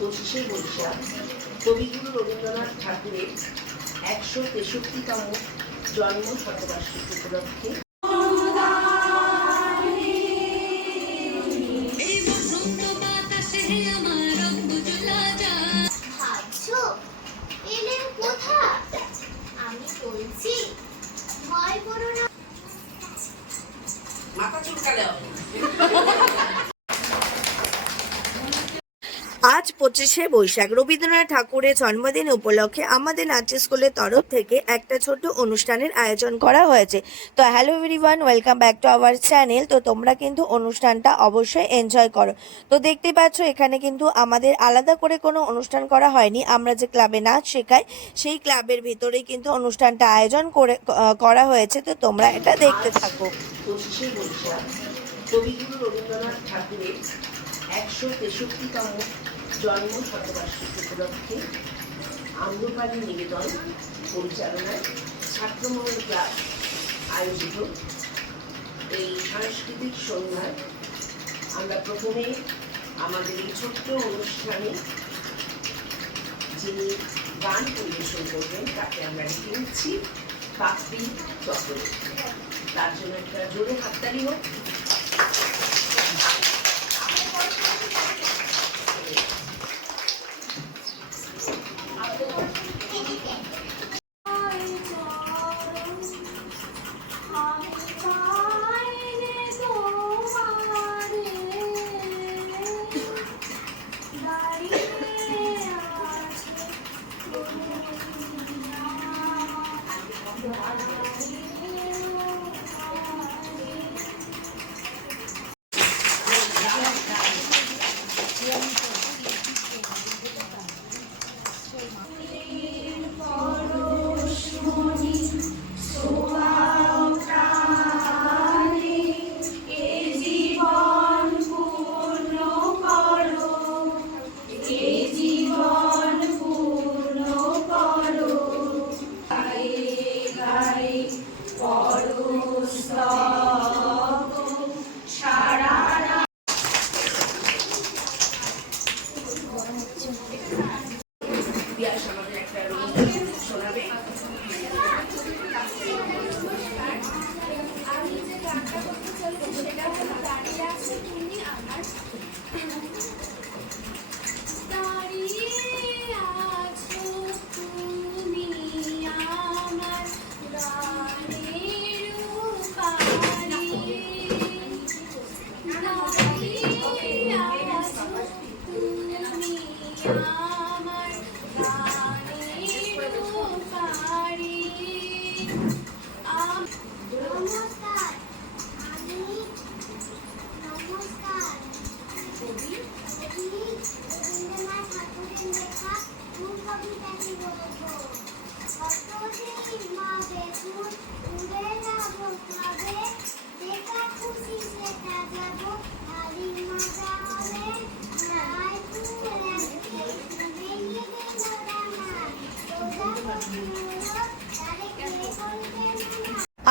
25শে বৈশাখ কবিগুরু রবীন্দ্রনাথ ঠাকুরের 163তম জন্ম শতবার্ষিকী উপলক্ষে মাথা চুলকালে হবে। আজ 25শে বৈশাখ রবীন্দ্রনাথ ঠাকুরের জন্মদিন উপলক্ষে আমাদের নাট্য স্কুলের তরফ থেকে একটা ছোট্ট অনুষ্ঠানের আয়োজন করা হয়েছে। তো hello everyone, welcome back to our channel. তো তোমরা কিন্তু অনুষ্ঠানটা অবশ্যই এনজয় করো। তো দেখতে পাচ্ছ এখানে কিন্তু আমাদের আলাদা করে কোনো অনুষ্ঠান করা হয়নি। আমরা যে ক্লাবে নাচ শেখাই সেই ক্লাবের ভিতরেই কিন্তু অনুষ্ঠানটা আয়োজন করা হয়েছে। তো তোমরা এটা দেখতে থাকো। 25শে বৈশাখ কবিগুরু রবীন্দ্রনাথ ঠাকুরের 163তম জন্ম শতবার্ষিকী উপলক্ষে আম্রপালি নিবেদন পরিচালনায় ছাত্রমহল ক্লাব আয়োজিত এই সাংস্কৃতিক সন্ধ্যায় আমরা প্রথমে আমাদের এই ছোট্ট অনুষ্ঠানে যিনি গান পরিবেশন করবেন তাকে আমরা ডেকে নিচ্ছি পাপড়ি চক্রবর্তী। তার জন্য একটা জোরে হাততালি হোক।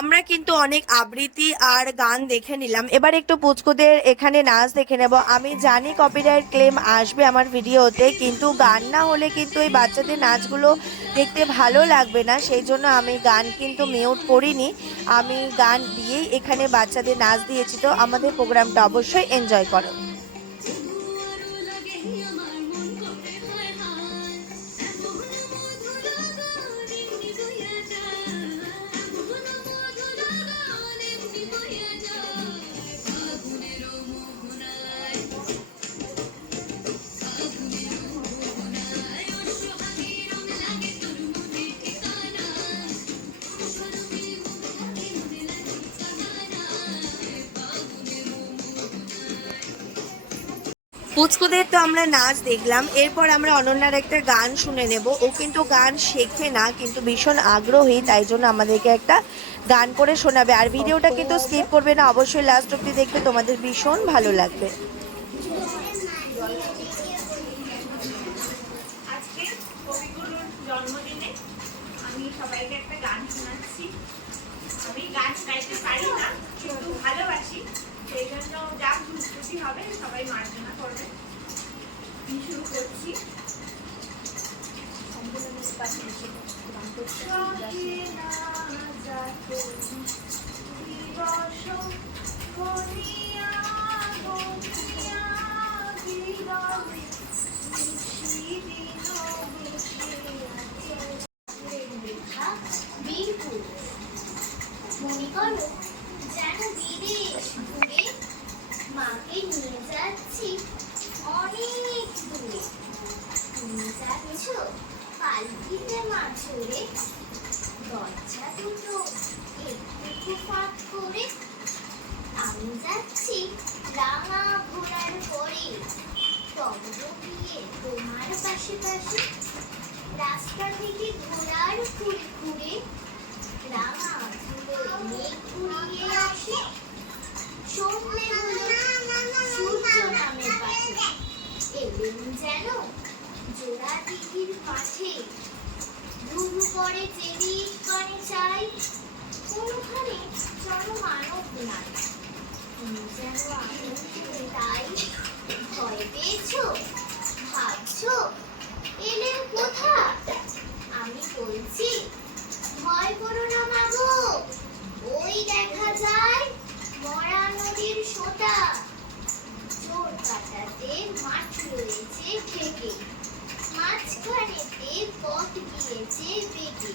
আমরা কিন্তু অনেক আবৃত্তি আর গান দেখে নিলাম। এবার একটু পুচকুদের এখানে নাচ দেখে নেব। আমি জানি কপিরাইট ক্লেম আসবে আমার ভিডিওতে, কিন্তু গান না হলে কিন্তু এই বাচ্চাদের নাচগুলো দেখতে ভালো লাগবে না। সেই জন্য আমি গান কিন্তু মিউট করিনি, আমি গান দিয়েই এখানে বাচ্চাদের নাচ দিয়েছি। তো আমাদের প্রোগ্রামটা অবশ্যই এনজয় করো। পুচকুদের তো আমরা নাচ দেখলাম, এরপর আমরা অনন্যার একটা গান শুনে নেব। ও কিন্তু গান শেখে না, কিন্তু ভীষণ আগ্রহী, তাই জন্য আমাদেরকে একটা গান করে শোনাবে। আর ভিডিওটা কিন্তু স্কিপ করবে না, অবশ্যই লাস্ট অবধি দেখবে, তোমাদের ভীষণ ভালো লাগবে। আজকে কবিগুরুর জন্মদিনে আমি সবাইকে একটা গান শোনাচ্ছি। আমি গান গাইতে পারি না, কিন্তু ভালোবাসি, সেই জন্য যা খুশি হবে সবাই মার্জনা করবে। আমি শুরু করছি। চলে না যাতো দিবস করিয়া গনিয়া বিরহে নিশিদিন বীরপুর মনে করো যেন বিদেশ ঘুরে মাকে নিয়ে যাচ্ছি অনেক দূরে। তুমি যাচ্ছ পালকিতে মাঝরে, দরজা দুটো একটু ফাঁক করে। আমি যাচ্ছি রাঙা ঘোড়ার পরে, তবু গিয়ে তোমার পাশে পাশে। রাস্তা থেকে ঘোড়ার ঘুরে ঘুরে রাঙা ধুলো মেঘ ঘুরিয়ে আসে। সন্ধে হলো সূর্য নামে পাশে, এলেন যেন জোড়া দিঘির মাঠে। ধুধু পড়ে চেরির পানে চাই, কোনখানে জনমানব নাই। তুমি যেন আনন্দে তাই ভয় পেয়েছো, ভাবছো এলেন কোথা? আমি বলছি ভয় করো না মাগো, ওই দেখা যায় মরা নদীর সোঁটা। চোর কাটাতে মাঠ রয়েছে ঢেকে, মাঝখানেতে পথ গিয়েছে বেঁকে।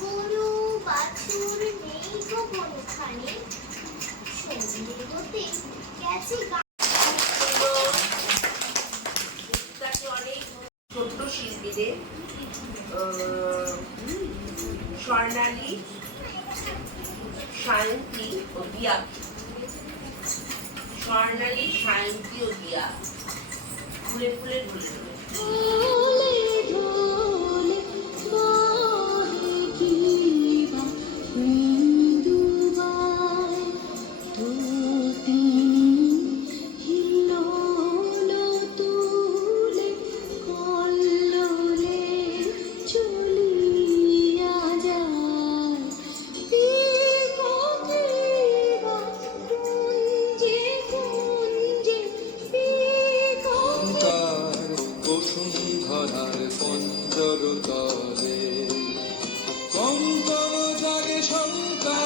গরু বাছুর নেই গো কোনখানে, সন্ধে হতে গেছে অনেক ছোট্ট শিল্পীদের স্বর্ণালী, সায়ন্তী ও দিয়া, স্বর্ণালী, সায়ন্তী ও দিয়া ফুলে ফুলে ঢলে ঢলে। বসুন্ধরার পঞ্জরতলে কঙ্কন জাগে শঙ্কা।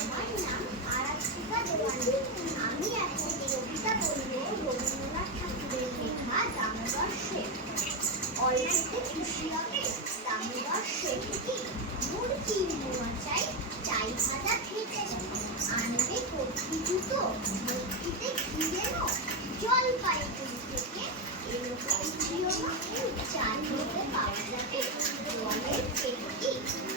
আমার নাম আরাধিকা দেওয়ানি। আমি এখন কবিতা বলবো রবীন্দ্রনাথ ঠাকুরের লেখা দামোদর শেঠ। অল্পতে খুশি হবে দামোদর শেঠ কি? মুরগি মোয়া চাই, চাই ভাজা খেতে আনবে কচি জুতো, মুরগিতে ঘিরেনো জলপাইগুড়ি থেকে এলো কচিও চাল হতে পাওয়া যাবে জলের পেটকি।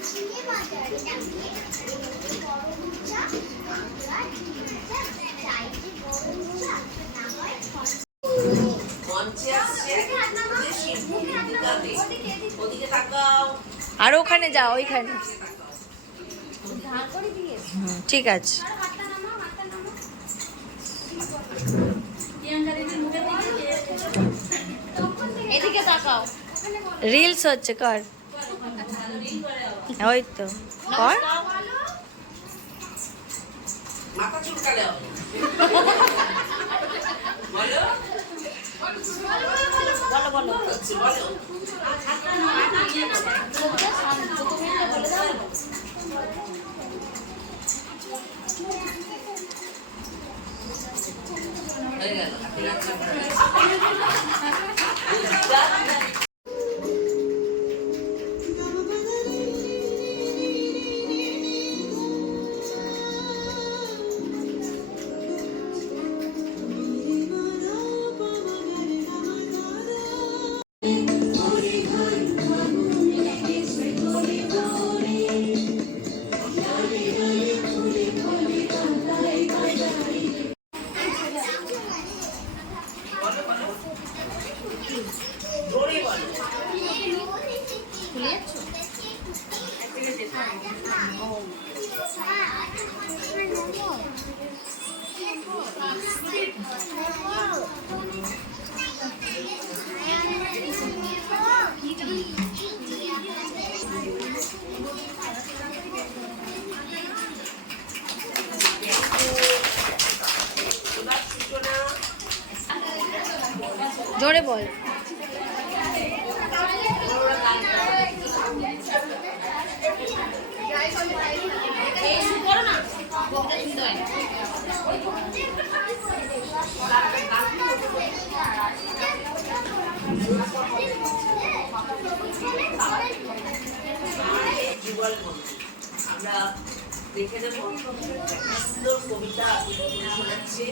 চিনে বাজারে গিয়ে এলো বড় উঁচা বাংলা ঢিলচা, চাই যে বড় উঁচা না হয় মঞ্চে আসছে ওদের শিল্পী গীতিকাতে। ওদিকে তাকাও। আর ওখানে যাও, ওইখানে। ঠিক আছে। এদিকে তাকাও। রিলস হচ্ছে, কর। ওই তো কর। মাথা চুলকালে হবে। বলো বলো বলো। হচ্ছে, বলো। হয়ে গেল। জোরে বলো। জোরে বল। ওরা গান গায়। এই শুরু করো না, কবিতা শুনতে হয় না। যুগল মন্ত্রী আমরা দেখে নেব একটা সুন্দর কবিতা শোনাচ্ছে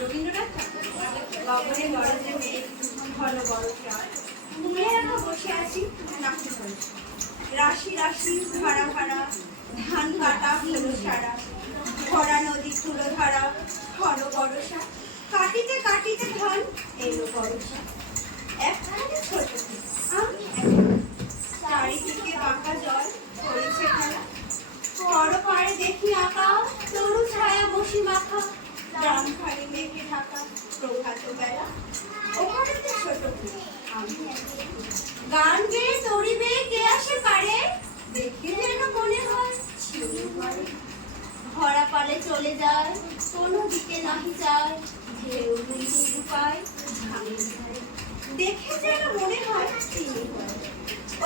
রবীন্দ্রনাথ গগনে গরজে মেঘ ঘন বরষা ঘুমিয়ে রাখা বসে আছি নাকি বলছি রাশি রাশি ভাড়া ভাড়া ধান কাটা হলো সারা ভরা নদী তুলো ধারা ঘন বরষা কাটিতে কাটিতে ধান এলো বরষা একখানে ছোট আমি চারিদিকে বাঁকা জল পড়েছে খেলা বড় পাড়ে দেখি আঁকা তরু ছায়া বসি মাখা গ্রাম খালি মেঘে ঢাকা প্রভাত বেলা ওখানেতে ছোট আমি গান গেয়ে তরিবে কে আসে পারে দেখে যেন মনে হয় ছিউনি পড়ে ভরা পালে চলে যায় কোনো দিকে নাহি যায় ঢেউ দুই দুই পায় ভাঙে ধারে দেখে যেন মনে হয় চিনি পড়ে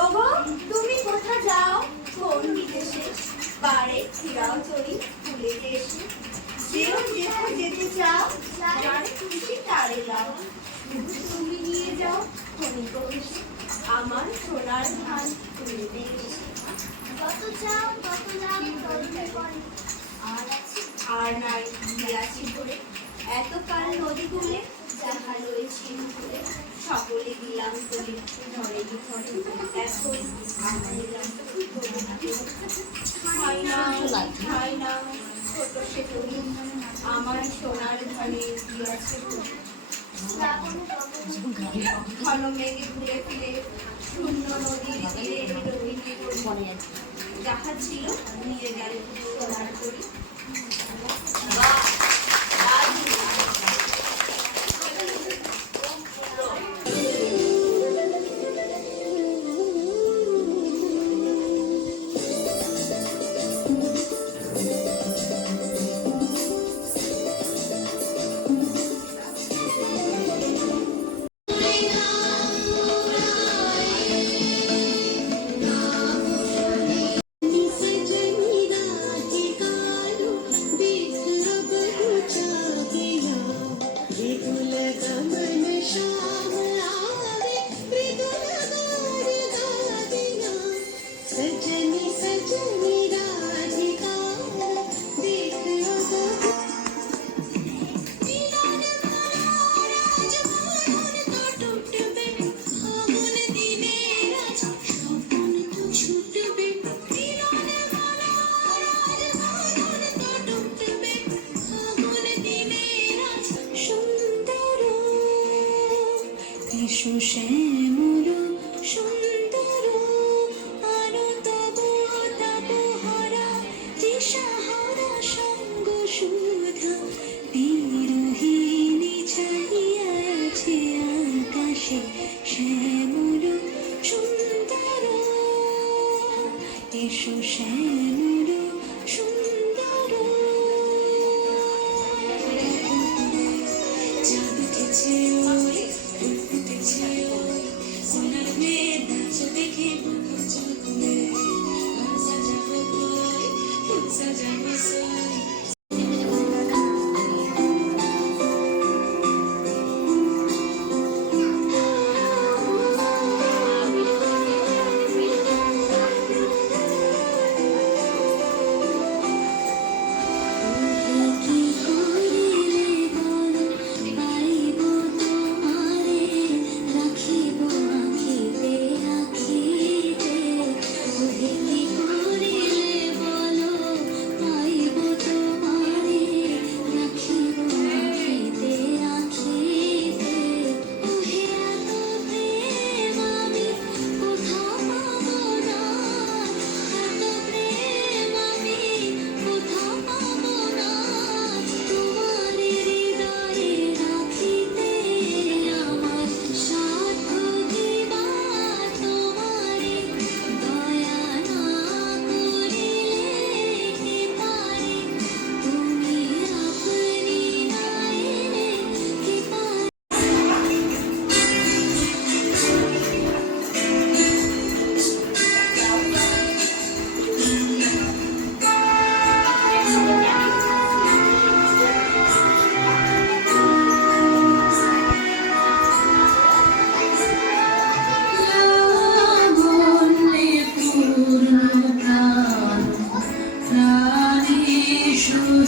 ওগো তুমি কোথা যাও কোন বিদেশে বারে ফিরাও চলি ভুলে এসে যেও যেথা যেতে চাও যারে খুশি তারে লাও তুমি নিয়ে যাও ক্ষণিক এসে আমার সোনার ধান তুলিতে এসে কত চাও কত লাভ তরুণে পরে আর আছে আর নাই দিয়াছি ধরে এতকাল নদী গুলে যাহা রয়েছে ধরে সকলে দিলাম তোলে ধরে ধরে এখন আমার দিলাম খাই না ছোট সে তুমি আমার সোনার ধানে দিয়াছে ঘন মেঘে ঘুরে ফিরে শূন্য নদীর তীরে রবীন্দ্র মনে আছে যাহা ছিল নিয়ে গেল সোনার করি শ্যামল সুন্দর আরো তব তাপহারা দিশাহারা সঙ্গ সুধা বিরোহিণী চাহিয়াছে আকাশে শ্যামল সুন্দর এসো শ্যামল সুন্দর চাঁদ উঠেছে ওই উঠেছে ওই সোনার মেয়ের নাচ দেখে মন চলে সাজাবো কই সাজাবো সই পাইব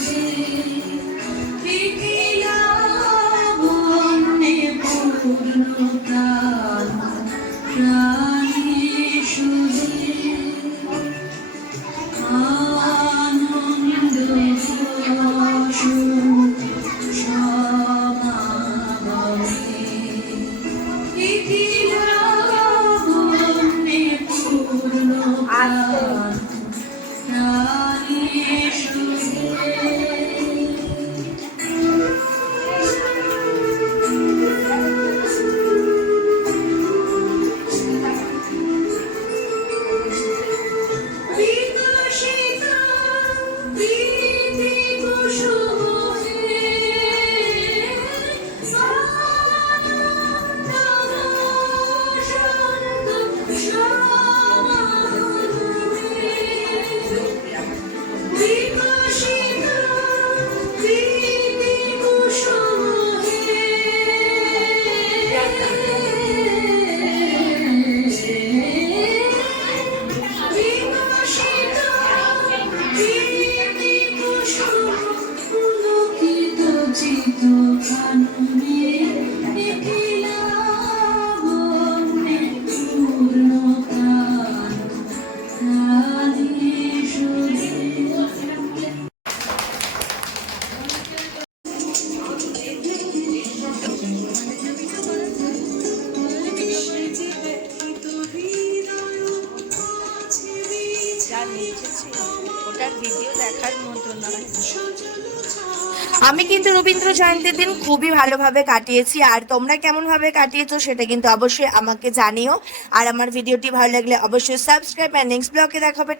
সুরে একলা বনে পূর্ণতা প্রাণে সুরে আনন্দ সমাগমে একলা বনে পূর্ণতা প্রাণে সুরে বিকশিত প্রীতি কুসুমে আনন্দ শান্ত সমাগমে বিকশিত প্রীতি কুসুমে বিকশিত প্রীতি কুসুম পুলকিত চিত কাননে একলা বনে পূর্ণকান প্রাণে সুরে যা নেচেছে ওটার ভিডিও দেখার মতো নয়। আমি কিন্তু রবীন্দ্র জয়ন্তীর দিন খুবই ভালোভাবে কাটিয়েছি, আর তোমরা কেমন ভাবে কাটিয়েছো সেটা কিন্তু অবশ্যই আমাকে জানিও। আর আমার ভিডিওটি ভালো লাগলে অবশ্যই সাবস্ক্রাইব, আর নেক্সট ব্লগে দেখা হবে।